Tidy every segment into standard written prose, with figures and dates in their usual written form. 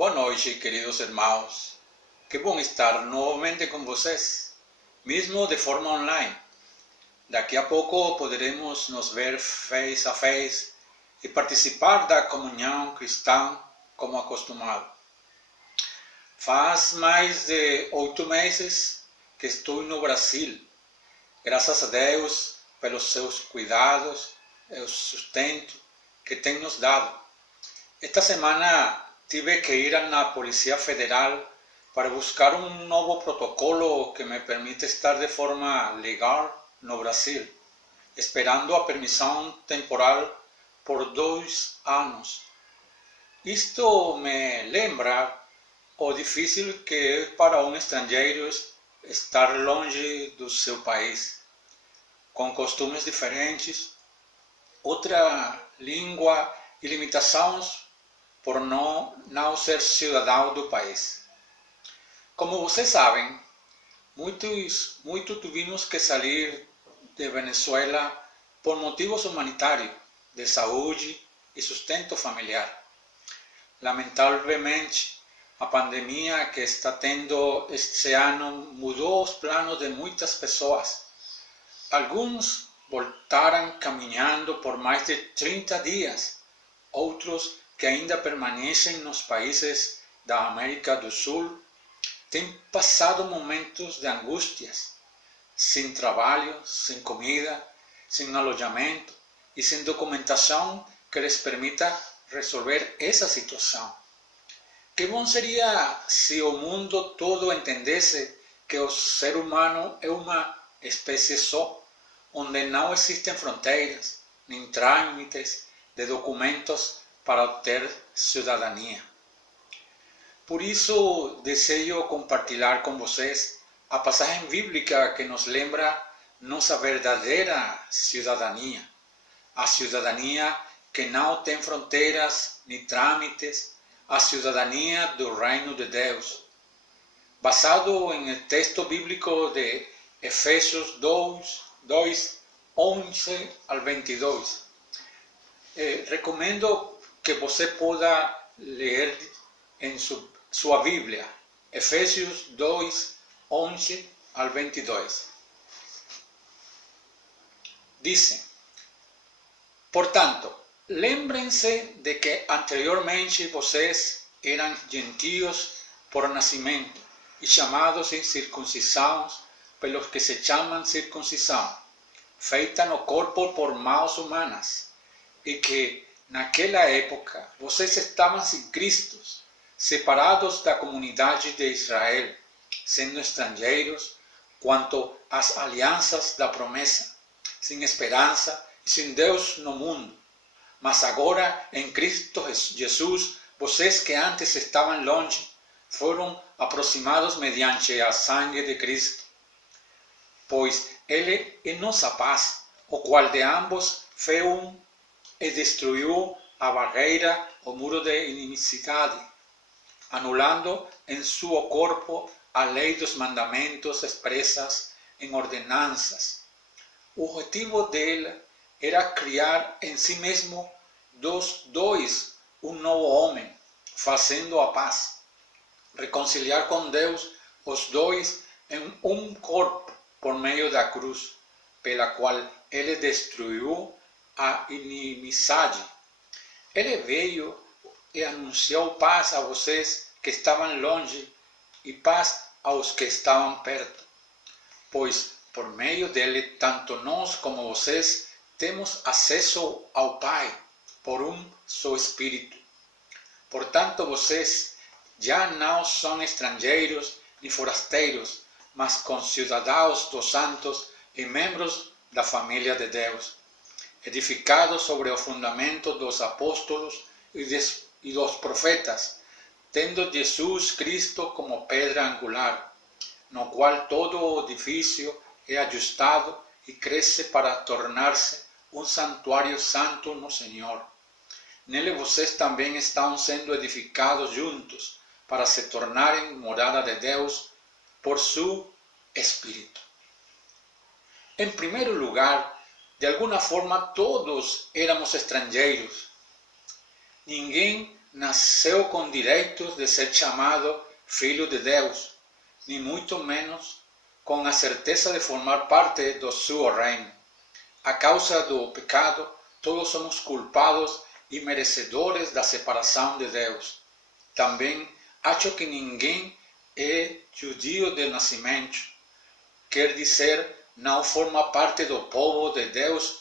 Boa noite, queridos irmãos. Que bom estar novamente com vocês, mesmo de forma online. Daqui a pouco poderemos nos ver face a face e participar da comunhão cristã como acostumado. Faz mais de 8 meses que estou no Brasil. Graças a Deus pelos seus cuidados e o sustento que tem nos dado. Esta semana tive que ir na Polícia Federal para buscar um novo protocolo que me permite estar de forma legal no Brasil, esperando a permissão temporal por 2 anos. Isto me lembra o difícil que é para um estrangeiro estar longe do seu país, com costumes diferentes, outra língua e limitações por não ser cidadão do país. Como vocês sabem, muitos tivemos que sair de Venezuela por motivos humanitários, de saúde e sustento familiar. Lamentavelmente, a pandemia que está tendo este ano mudou os planos de muitas pessoas. Alguns voltaram caminhando por mais de 30 dias, outros que ainda permanecem nos países da América do Sul têm passado momentos de angústias, sem trabalho, sem comida, sem alojamento e sem documentação que lhes permita resolver essa situação. Que bom seria se o mundo todo entendesse que o ser humano é uma espécie só, onde não existem fronteiras, nem trâmites de documentos para obter cidadania. Por isso, desejo compartilhar com vocês a passagem bíblica que nos lembra nossa verdadeira cidadania, a cidadania que não tem fronteiras nem trâmites, a cidadania do reino de Deus. Basado em texto bíblico de Efésios 2, 11 ao 22. Recomendo que você possa ler em sua Bíblia, Efésios 2, 11 ao 22. Dizem: portanto, lembrem-se de que anteriormente vocês eram gentios por nascimento e chamados incircuncisão pelos que se chamam circuncisão, feita no corpo por mãos humanas, e que naquela época vocês estavam sem Cristo, separados da comunidade de Israel, sendo estrangeiros quanto às alianças da promessa, sem esperança e sem Deus no mundo. Mas agora, em Cristo Jesus, vocês que antes estavam longe, foram aproximados mediante a sangue de Cristo. Pois Ele é nossa paz, o qual de ambos fez um e destruiu a barreira, o muro de inimizade, anulando em seu corpo a lei dos mandamentos expressas em ordenanças. O objetivo dele era criar em si mesmo dos dois um novo homem, fazendo a paz, reconciliar com Deus os dois em um corpo por meio da cruz, pela qual ele destruiu a inimizade. Ele veio e anunciou paz a vocês que estavam longe e paz aos que estavam perto, pois por meio dele tanto nós como vocês temos acesso ao Pai por um só Espírito. Portanto, vocês já não são estrangeiros nem forasteiros, mas concidadãos dos santos e membros da família de Deus, edificados sobre o fundamento dos apóstolos e dos profetas, tendo Jesus Cristo como pedra angular, no qual todo o edifício é ajustado e cresce para tornar-se um santuário santo no Senhor. Nele vocês também estão sendo edificados juntos para se tornarem morada de Deus por seu Espírito. Em primeiro lugar, de alguma forma todos éramos estrangeiros. Ninguém nasceu com direitos de ser chamado filho de Deus, nem muito menos com a certeza de formar parte do seu reino. A causa do pecado, todos somos culpados e merecedores da separação de Deus. Também acho que ninguém é judio de nascimento, quer dizer, não forma parte do povo de Deus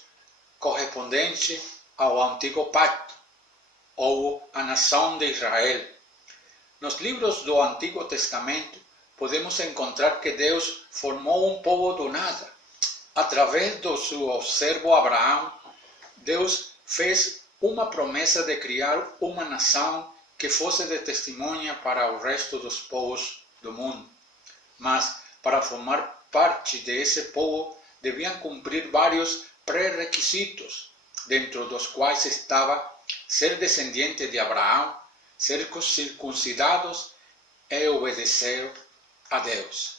correspondente ao antigo pacto, ou a nação de Israel. Nos livros do Antigo Testamento, podemos encontrar que Deus formou um povo do nada. Através do seu servo Abraão, Deus fez uma promessa de criar uma nação que fosse de testemunha para o resto dos povos do mundo. Mas, para formar parte desse povo, deviam cumprir vários pré-requisitos, dentro dos quais estava ser descendente de Abraão, ser circuncidados e obedecer a Deus.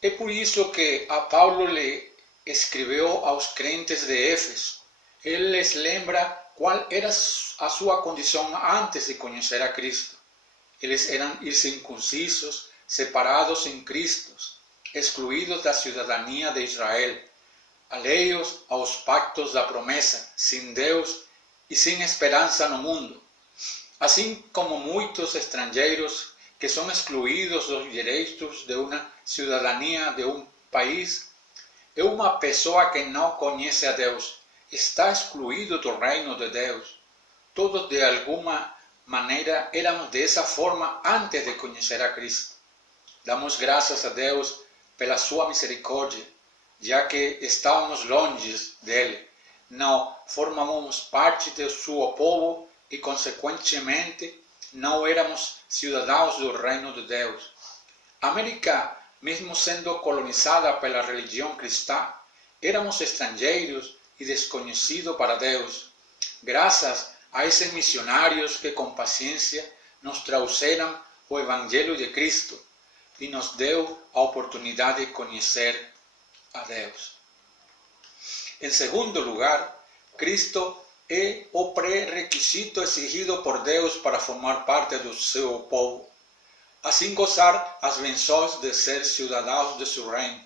É por isso que a Paulo lhe escreveu aos crentes de Éfeso. Ele les lembra qual era a sua condição antes de conhecer a Cristo. Eles eram incircuncisos, separados em Cristo, excluídos da cidadania de Israel, alheios aos pactos da promessa, sem Deus e sem esperança no mundo. Assim como muitos estrangeiros que são excluídos dos direitos de uma cidadania de um país, é uma pessoa que não conhece a Deus, está excluído do reino de Deus. Todos de alguma maneira éramos dessa forma antes de conhecer a Cristo. Damos graças a Deus pela sua misericórdia, já que estávamos longe dele, não formamos parte do seu povo e, consequentemente, não éramos cidadãos do reino de Deus. A América, mesmo sendo colonizada pela religião cristã, éramos estrangeiros e desconhecidos para Deus. Graças a esses missionários que com paciência nos trouxeram o Evangelho de Cristo e nos deu a oportunidade de conhecer a Deus. Em segundo lugar, Cristo é o pré-requisito exigido por Deus para formar parte do seu povo, assim gozar as bênçãos de ser cidadãos de seu reino.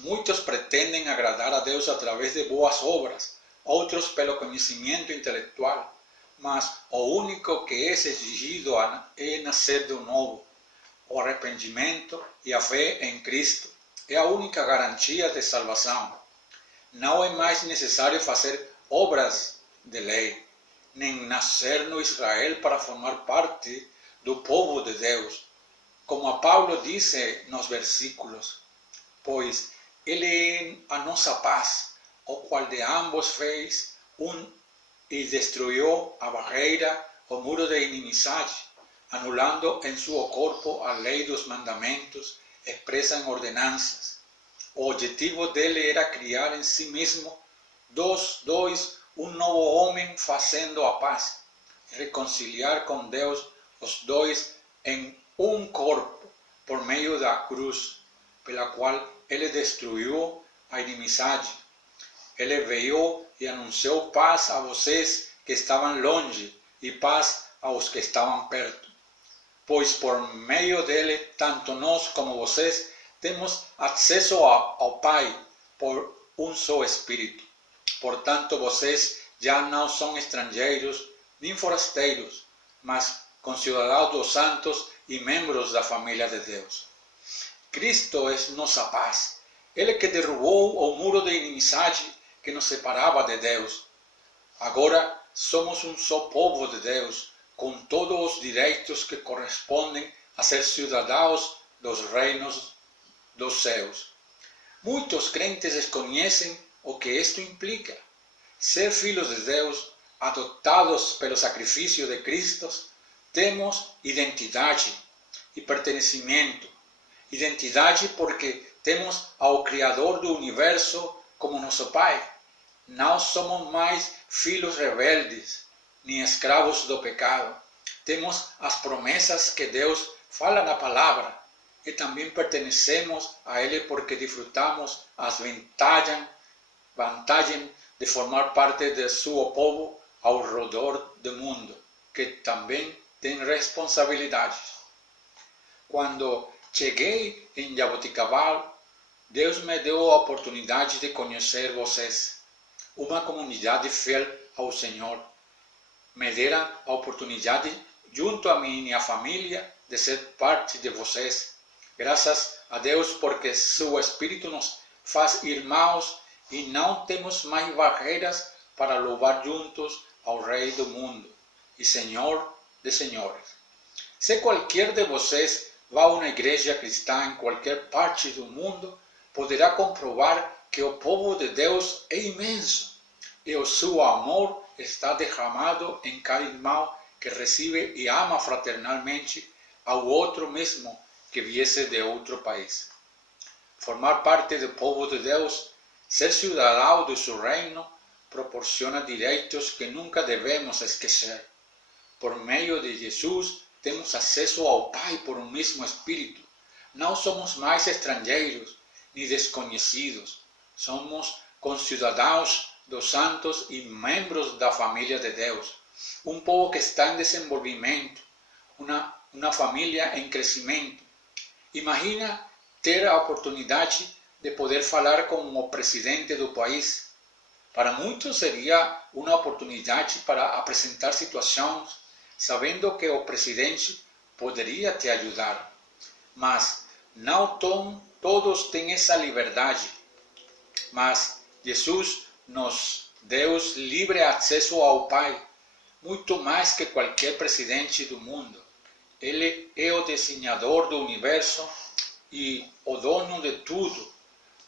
Muitos pretendem agradar a Deus através de boas obras, outros pelo conhecimento intelectual, mas o único que é exigido é nascer de novo. O arrependimento e a fé em Cristo é a única garantia de salvação. Não é mais necessário fazer obras de lei, nem nascer no Israel para formar parte do povo de Deus. Como a Paulo disse nos versículos, pois Ele é a nossa paz, o qual de ambos fez e destruiu a barreira, o muro de inimizade, anulando em seu corpo a lei dos mandamentos expressa em ordenanças. O objetivo dele era criar em si mesmo um novo homem fazendo a paz, reconciliar com Deus os dois em um corpo, por meio da cruz, pela qual ele destruiu a inimizade. Ele veio e anunciou paz a vocês que estavam longe e paz aos que estavam perto. Pois por meio dele, tanto nós como vocês temos acesso ao Pai por um só Espírito. Portanto, vocês já não são estrangeiros nem forasteiros, mas concidadãos dos santos e membros da família de Deus. Cristo é nossa paz. Ele que derrubou o muro de inimizade que nos separava de Deus. Agora somos um só povo de Deus, com todos os direitos que correspondem a ser cidadãos dos reinos dos céus. Muitos crentes desconhecem o que isto implica. Ser filhos de Deus, adotados pelo sacrifício de Cristo, temos identidade e pertencimento. Identidade porque temos ao Criador do Universo como nosso Pai. Não somos mais filhos rebeldes, nem escravos do pecado. Temos as promessas que Deus fala na palavra e também pertenecemos a Ele porque desfrutamos as vantagens de formar parte de seu povo ao redor do mundo, que também tem responsabilidades. Quando cheguei em Jaboticabal, Deus me deu a oportunidade de conhecer vocês, uma comunidade fiel ao Senhor. Me dera a oportunidade, junto a minha família, de ser parte de vocês. Graças a Deus, porque seu Espírito nos faz irmãos e não temos mais barreiras para louvar juntos ao Rei do mundo e Senhor de senhores. Se qualquer de vocês vá a uma igreja cristã em qualquer parte do mundo, poderá comprovar que o povo de Deus é imenso e o seu amor está derramado em cada irmão que recebe e ama fraternalmente ao outro mesmo que viesse de outro país. Formar parte do povo de Deus, ser cidadão do seu reino, proporciona direitos que nunca devemos esquecer. Por meio de Jesus, temos acesso ao Pai por um mesmo Espírito. Não somos mais estrangeiros nem desconhecidos. Somos concidadãos dos santos e membros da família de Deus. Um povo que está em desenvolvimento, uma família em crescimento. Imagina ter a oportunidade de poder falar com o presidente do país. Para muitos seria uma oportunidade para apresentar situações, sabendo que o presidente poderia te ajudar. Mas não todos têm essa liberdade. Mas Jesus nos deu livre acesso ao Pai, muito mais que qualquer presidente do mundo. Ele é o desenhador do universo e o dono de tudo.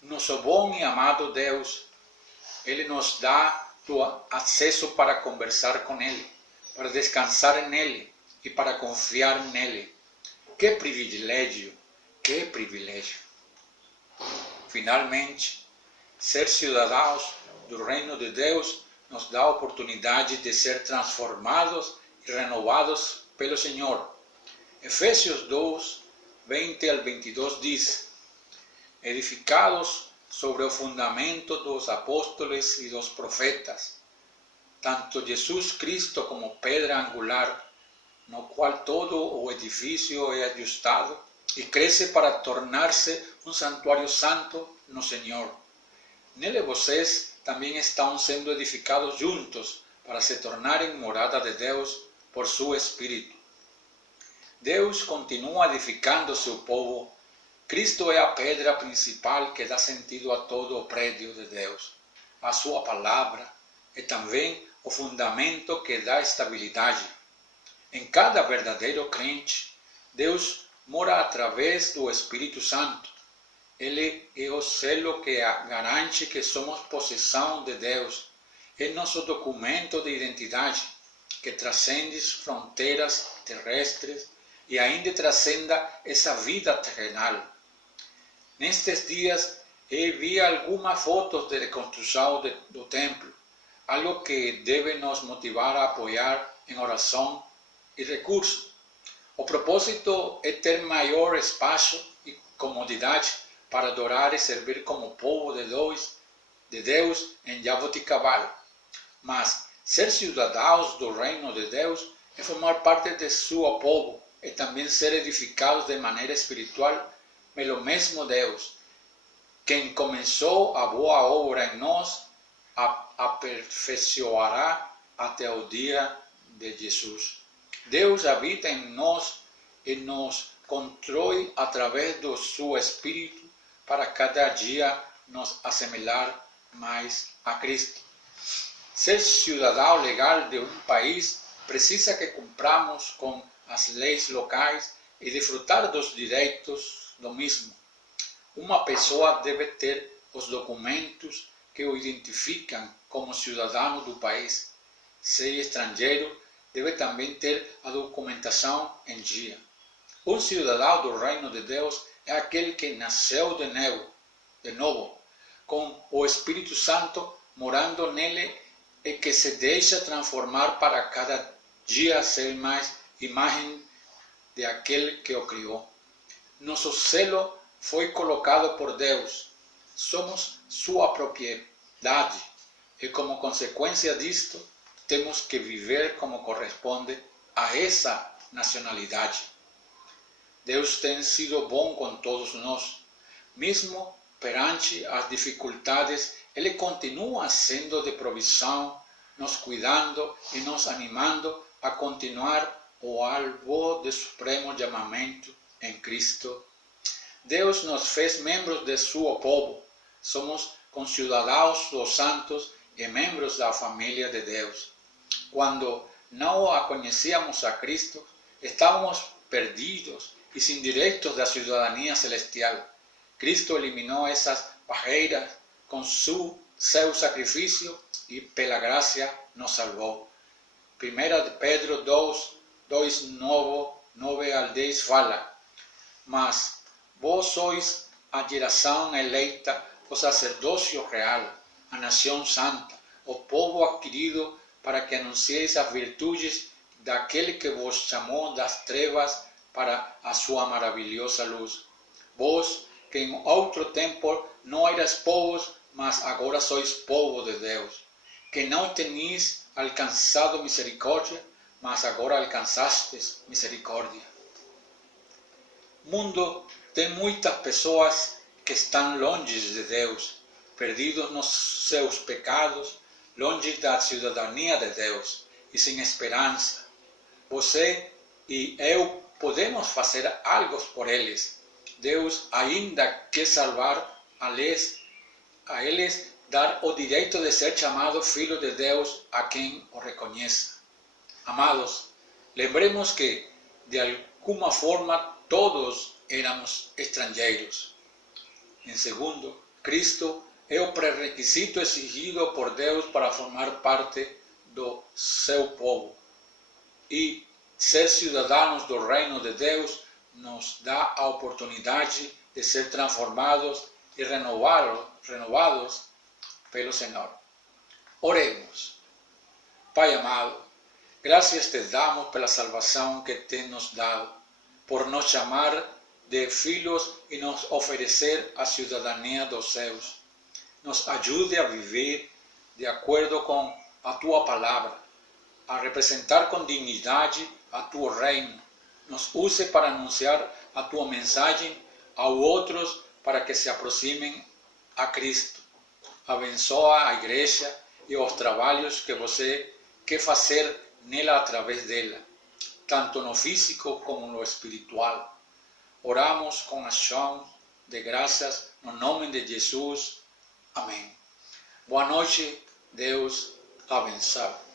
Nosso bom e amado Deus. Ele nos dá o acesso para conversar com Ele, para descansar nele e para confiar nele. Que privilégio, que privilégio! Finalmente, ser cidadãos do reino de Deus nos dá a oportunidade de ser transformados e renovados pelo Senhor. Efésios 2, 20 al 22 diz: edificados sobre o fundamento dos apóstolos e dos profetas, tanto Jesus Cristo como pedra angular, no qual todo o edifício é ajustado e cresce para tornar-se um santuário santo no Senhor. Nele vocês também estão sendo edificados juntos para se tornarem morada de Deus por seu Espírito. Deus continua edificando seu povo. Cristo é a pedra principal que dá sentido a todo o prédio de Deus. A sua palavra é também o fundamento que dá estabilidade. Em cada verdadeiro crente, Deus mora através do Espírito Santo. Ele é o selo que garante que somos possessão de Deus. É nosso documento de identidade, que transcende fronteiras terrestres e ainda transcenda essa vida terrenal. Nestes dias, vi algumas fotos de reconstrução do templo, algo que deve nos motivar a apoiar em oração e recursos. O propósito é ter maior espaço e comodidade para adorar e servir como povo de Deus em Jaboticabal. Mas ser cidadãos do reino de Deus é formar parte de seu povo e também ser edificados de maneira espiritual pelo mesmo Deus. Quem começou a boa obra em nós, a aperfeiçoará até o dia de Jesus. Deus habita em nós e nos constrói através do seu Espírito para cada dia nos assemelhar mais a Cristo. Ser cidadão legal de um país precisa que cumpramos com as leis locais e desfrutar dos direitos do mesmo. Uma pessoa deve ter os documentos que o identificam como cidadão do país. Se estrangeiro, deve também ter a documentação em dia. Um cidadão do reino de Deus é aquele que nasceu de novo, com o Espírito Santo morando nele e que se deixa transformar para cada dia ser mais imagem de aquele que o criou. Nosso selo foi colocado por Deus. Somos sua propriedade e, como consequência disto, temos que viver como corresponde a essa nacionalidade. Deus tem sido bom com todos nós. Mesmo perante as dificuldades, Ele continua sendo de provisão, nos cuidando e nos animando a continuar o alvo de supremo chamamento em Cristo. Deus nos fez membros de seu povo. Somos concidadãos dos santos e membros da família de Deus. Quando não conhecíamos a Cristo, estávamos perdidos e sem direitos da cidadania celestial. Cristo eliminou essas barreiras com seu sacrifício e pela graça nos salvou. 1 Pedro 2, 9 ao 10 fala: mas vós sois a geração eleita, o sacerdócio real, a nação santa, o povo adquirido, para que anuncieis as virtudes daquele que vos chamou das trevas para a sua maravilhosa luz. Vós, que em outro tempo não eras povos, mas agora sois povo de Deus, que não teníeis alcançado misericórdia, mas agora alcançastes misericórdia. O mundo tem muitas pessoas que estão longe de Deus, perdidos nos seus pecados, longe da cidadania de Deus e sem esperança. Você e eu podemos fazer algo por eles. Deus ainda quer salvar a eles, dar o direito de ser chamado filho de Deus a quem o reconheça. Amados, lembremos que, de alguma forma, todos éramos estrangeiros. Em segundo, Cristo é o pré-requisito exigido por Deus para formar parte do seu povo. E ser cidadãos do reino de Deus nos dá a oportunidade de ser transformados e renovados pelo Senhor. Oremos. Pai amado, graças te damos pela salvação que tem nos dado, por nos chamar de filhos e nos oferecer a cidadania dos céus. Nos ajude a viver de acordo com a tua palavra, a representar com dignidade a tu reino. Nos use para anunciar a tua mensagem a outros para que se aproximem a Cristo. Abençoa a igreja e os trabalhos que você quer fazer nela através dela, tanto no físico como no espiritual. Oramos com ação de graças no nome de Jesus. Amém. Boa noite. Deus abençoe.